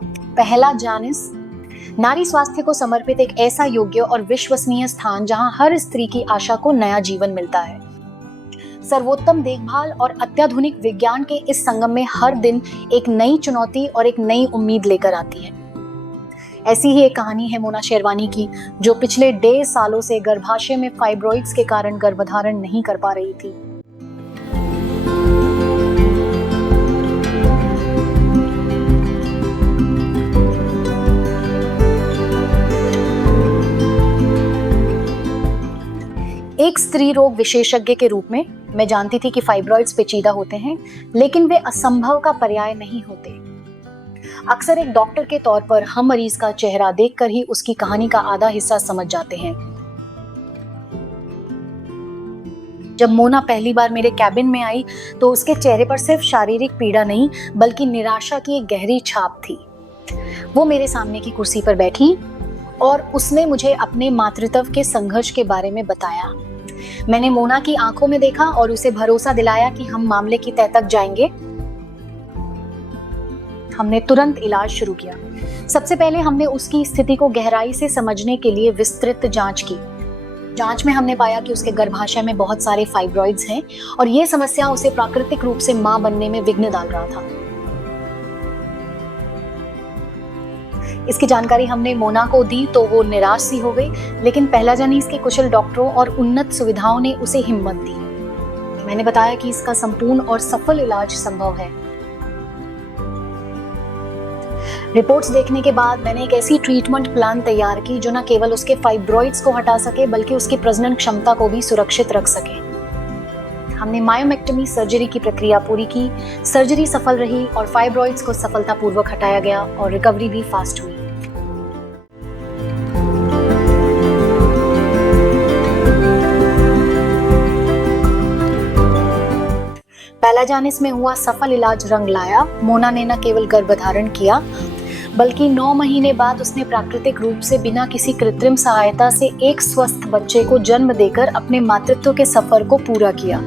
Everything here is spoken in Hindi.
पहला जानिस, नारी स्वास्थ्य को समर्पित एक ऐसा योग्य और विश्वसनीय स्थान जहां हर स्त्री की आशा को नया जीवन मिलता है। सर्वोत्तम देखभाल और अत्याधुनिक विज्ञान के इस संगम में हर दिन एक नई चुनौती और एक नई उम्मीद लेकर आती है। ऐसी ही एक कहानी है मोना शेरवानी की, जो पिछले 1.5 सालों से गर्भाशय में फाइब्रॉइड्स के कारण गर्भधारण नहीं कर पा रही थी। एक स्त्री रोग विशेषज्ञ के रूप में मैं जानती थी कि फाइब्रॉइड्स पेचीदा होते हैं, लेकिन वे असंभव का पर्याय नहीं होते। अक्सर एक डॉक्टर के तौर पर हम मरीज का चेहरा देखकर ही उसकी कहानी का आधा हिस्सा समझ जाते हैं। जब मोना पहली बार मेरे कैबिन में आई तो उसके चेहरे पर सिर्फ शारीरिक पीड़ा नहीं, बल्कि निराशा की एक गहरी छाप थी। वो मेरे सामने की कुर्सी पर बैठी और उसने मुझे अपने मातृत्व के संघर्ष के बारे में बताया। मैंने मोना की आंखों में देखा और उसे भरोसा दिलाया कि हम मामले की तह तक जाएंगे। हमने तुरंत इलाज शुरू किया। सबसे पहले हमने उसकी स्थिति को गहराई से समझने के लिए विस्तृत जांच की। जांच में हमने पाया कि उसके गर्भाशय में बहुत सारे फाइब्रॉइड्स हैं और ये समस्या उसे प्राकृतिक रूप से मां बनने में विघ्न डाल रहा था। इसकी जानकारी हमने मोना को दी तो वो निराश सी हो गई, लेकिन पहला जानिस के कुशल डॉक्टरों और उन्नत सुविधाओं ने उसे हिम्मत दी। मैंने बताया कि इसका संपूर्ण और सफल इलाज संभव है। रिपोर्ट्स देखने के बाद मैंने एक ऐसी ट्रीटमेंट प्लान तैयार की जो न केवल उसके फाइब्रॉइड्स को हटा सके, बल्कि उसकी प्रजनन क्षमता को भी सुरक्षित रख सके। हमने मायोमेक्टमी सर्जरी की प्रक्रिया पूरी की। सर्जरी सफल रही और फाइब्रॉइड्स को सफलतापूर्वक हटाया गया और रिकवरी भी फास्ट हुई। पहला जानिस में हुआ सफल इलाज रंग लाया। मोना ने न केवल गर्भधारण किया, बल्कि 9 महीने बाद उसने प्राकृतिक रूप से बिना किसी कृत्रिम सहायता से एक स्वस्थ बच्चे को जन्म देकर अपने मातृत्व के सफर को पूरा किया।